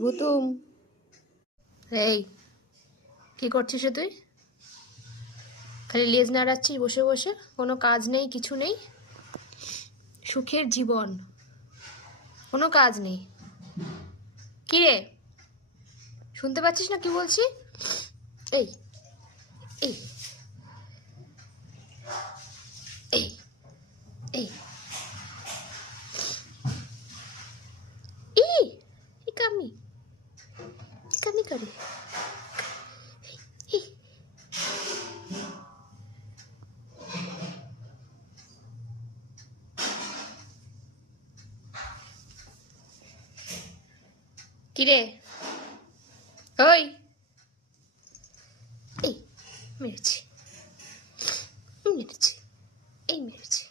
ভুতুম, এই কি করছিস রে তুই? খালি লেজ নাড়াচ্ছিস বসে বসে, কোনো কাজ নেই, কিছু নেই। সুখের জীবন, কোনো কাজ নেই। কি রে, শুনতে পাচ্ছিস না কি বলছি? এই এই এই এই এই এই কামি কামি করে। এই, কি রে, ওই এই মেরেছি মেরেছি এই মেরেছি।